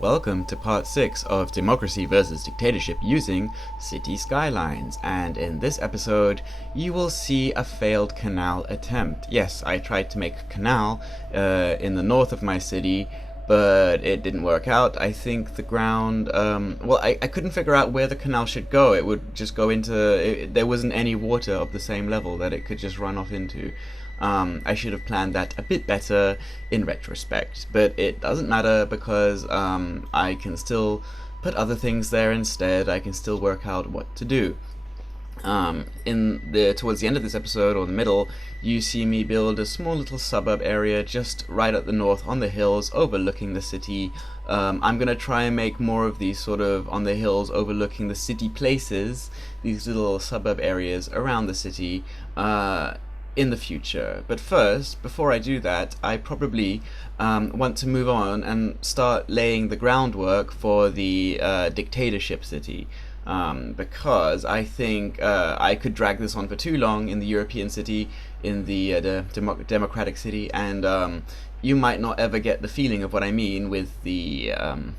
Welcome to part 6 of Democracy versus Dictatorship using Cities Skylines, and in this episode you will see a failed canal attempt. Yes, I tried to make a canal in the north of my city, but it didn't work out. I think the ground, I couldn't figure out where the canal should go. It would just go into, there wasn't any water of the same level that it could just run off into. I should have planned that a bit better in retrospect, but it doesn't matter because I can still put other things there instead. I can still work out what to do. Towards the end of this episode, or the middle, you see me build a small little suburb area just right at the north on the hills overlooking the city. I'm gonna try and make more of these sort of on the hills overlooking the city places, these little suburb areas around the city in the future. But first, before I do that, I probably want to move on and start laying the groundwork for the dictatorship city. Because I think I could drag this on for too long in the European city, in the democratic city, and you might not ever get the feeling of what I mean with the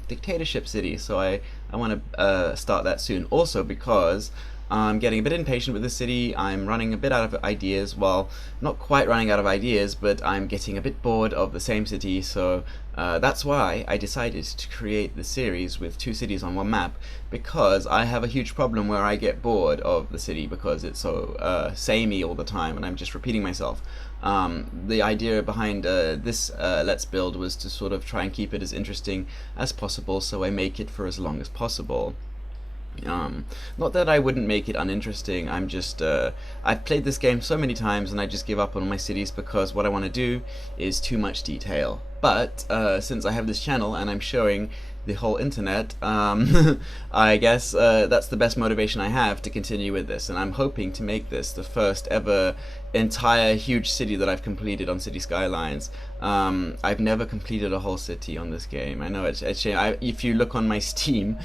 dictatorship city. So I want to start that soon. Also because I'm getting a bit impatient with the city. I'm running a bit out of ideas. Well, not quite running out of ideas, but I'm getting a bit bored of the same city. So that's why I decided to create the series with two cities on one map, because I have a huge problem where I get bored of the city because it's so samey all the time and I'm just repeating myself. The idea behind this Let's Build was to sort of try and keep it as interesting as possible, so I make it for as long as possible. Not that I wouldn't make it uninteresting. I'm just I've played this game so many times and I just give up on my cities because what I want to do is too much detail. But since I have this channel and I'm showing the whole internet, I guess that's the best motivation I have to continue with this, and I'm hoping to make this the first ever entire huge city that I've completed on City Skylines. I've never completed a whole city on this game. I know it's a shame. If you look on my Steam,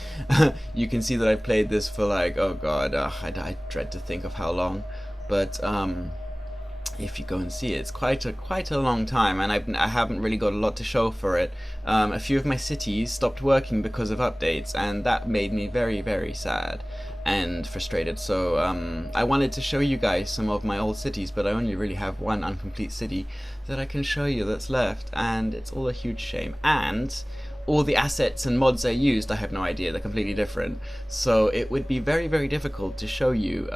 you can see that I've played this for like, oh god, I dread to think of how long, but if you go and see it, it's quite a long time, and I haven't really got a lot to show for it. A few of my cities stopped working because of updates, and that made me very, very sad and frustrated. So I wanted to show you guys some of my old cities, but I only really have one incomplete city that I can show you that's left, and it's all a huge shame. And all the assets and mods I used, I have no idea, they're completely different. So it would be very, very difficult to show you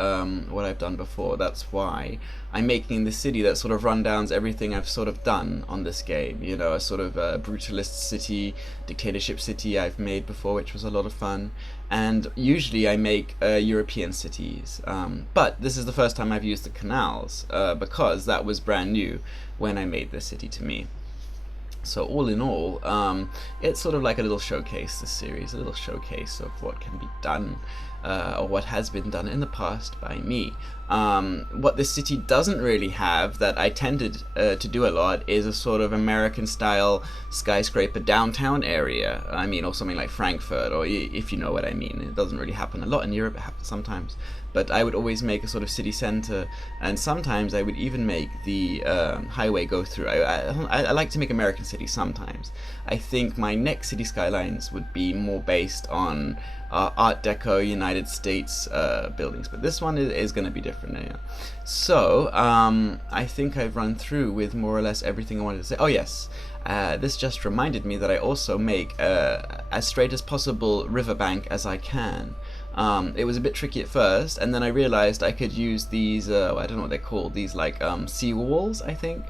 what I've done before. That's why I'm making this city that sort of rundowns everything I've sort of done on this game. You know, a sort of brutalist city, dictatorship city I've made before, which was a lot of fun. And usually I make European cities. But this is the first time I've used the canals, because that was brand new when I made this city to me. So all in all, it's sort of like a little showcase, this series, a little showcase of what can be done, or what has been done in the past by me. What this city doesn't really have, that I tended to do a lot, is a sort of American-style skyscraper downtown area. I mean, or something like Frankfurt, or if you know what I mean. It doesn't really happen a lot in Europe, it happens sometimes. But I would always make a sort of city center, and sometimes I would even make the highway go through. I like to make American cities sometimes. I think my next City Skylines would be more based on Art Deco United States buildings, but this one is going to be different. Yeah. So I think I've run through with more or less everything I wanted to say. Oh yes, this just reminded me that I also make as straight as possible riverbank as I can. It was a bit tricky at first, and then I realized I could use these, I don't know what they're called, these like sea walls, I think,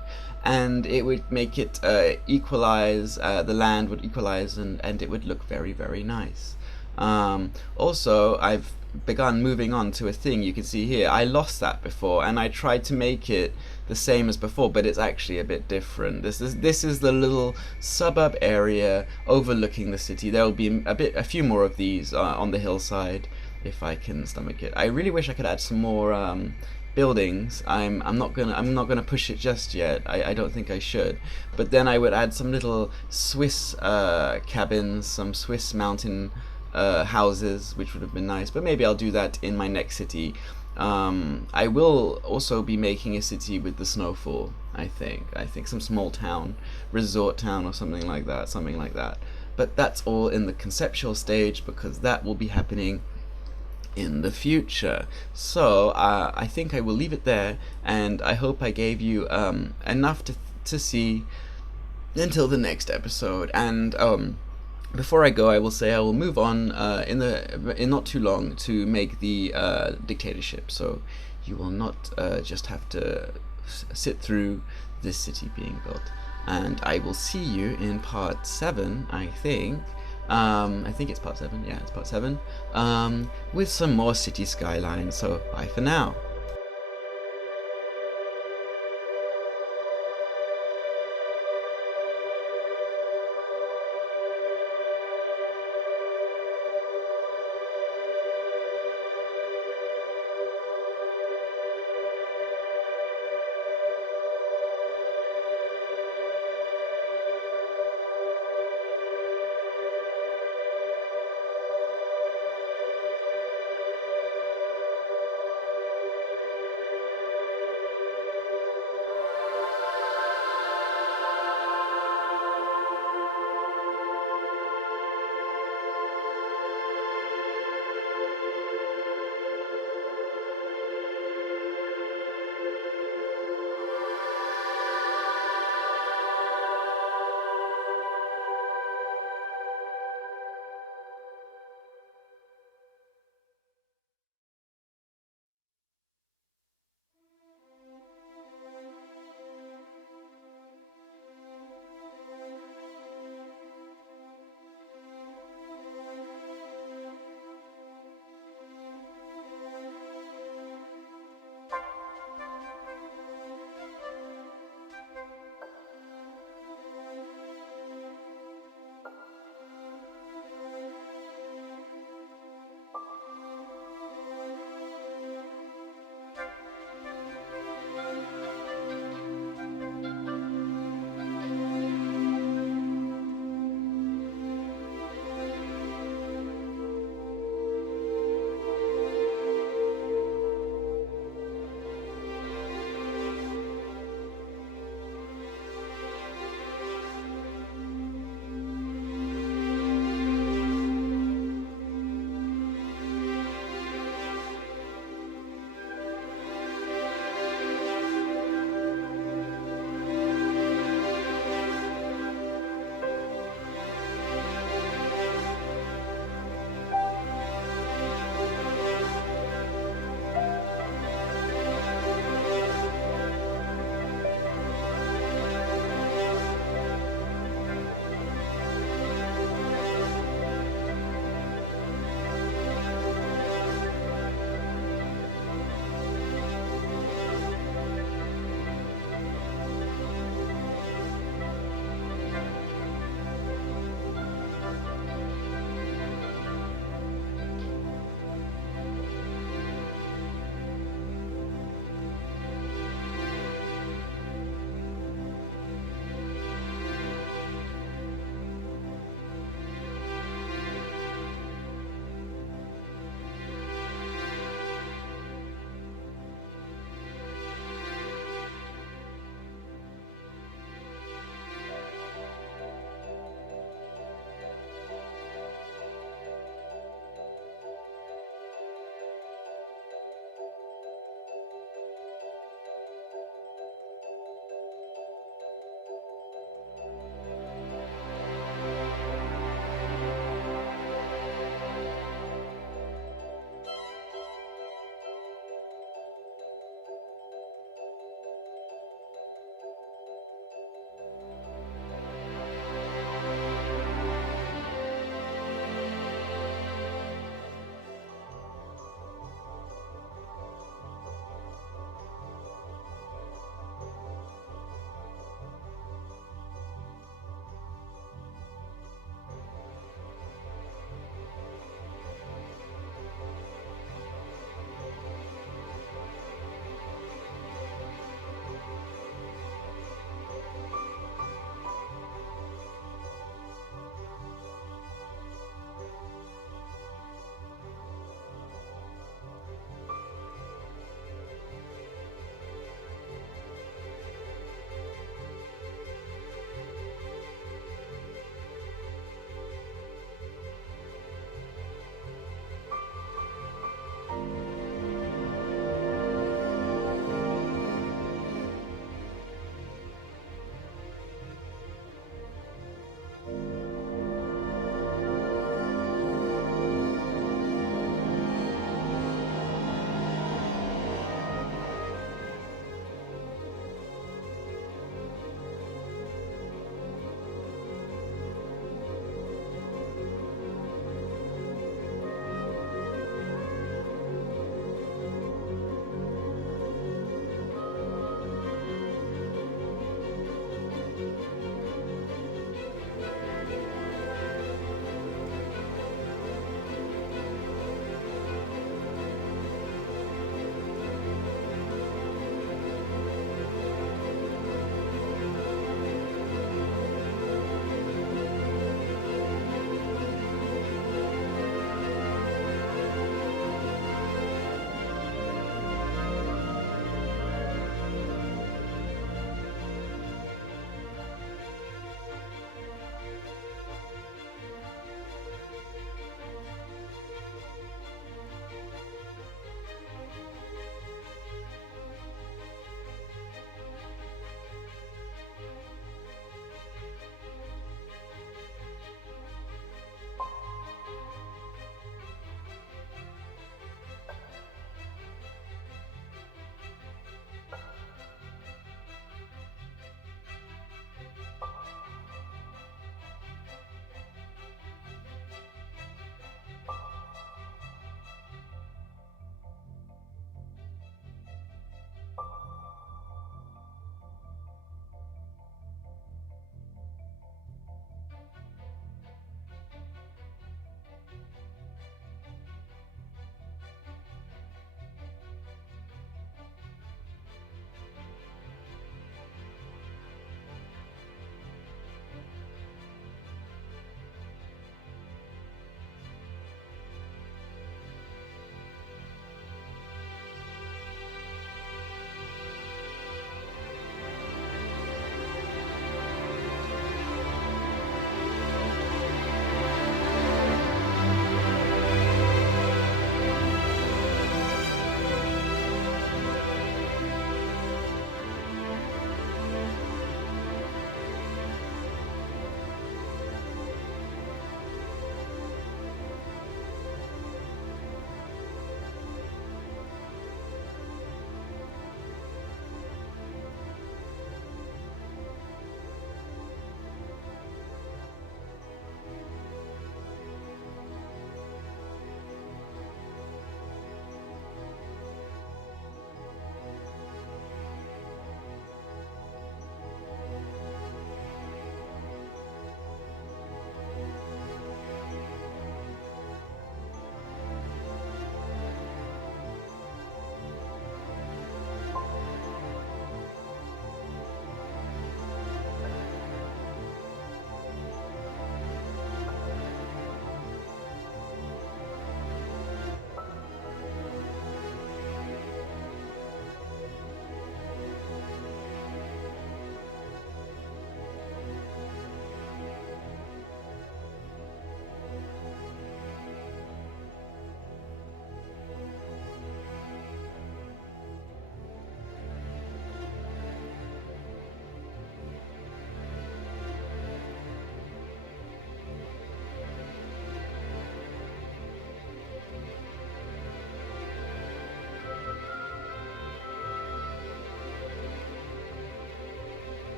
and it would make it equalize, the land would equalize, and it would look very, very nice. Also, I've begun moving on to a thing you can see here. I lost that before, and I tried to make it the same as before, but it's actually a bit different. This is the little suburb area overlooking the city. There will be a few more of these on the hillside if I can stomach it. I really wish I could add some more buildings. I'm not gonna push it just yet. I don't think I should. But then I would add some little Swiss cabins, some Swiss mountain houses, which would have been nice. But maybe I'll do that in my next city. I will also be making a city with the snowfall. I think some small town, resort town, or something like that. but that's all in the conceptual stage because that will be happening in the future. So I think I will leave it there, and I hope I gave you enough to see until the next episode. And before I go, I will say I will move on in not too long to make the dictatorship. So you will not just have to sit through this city being built. And I will see you in part 7, I think. I think it's part 7. Yeah, it's part 7. With some more City Skylines. So bye for now.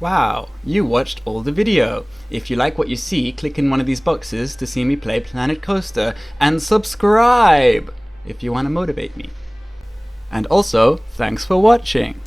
Wow, you watched all the video. If you like what you see, click in one of these boxes to see me play Planet Coaster, and subscribe if you want to motivate me. And also, thanks for watching.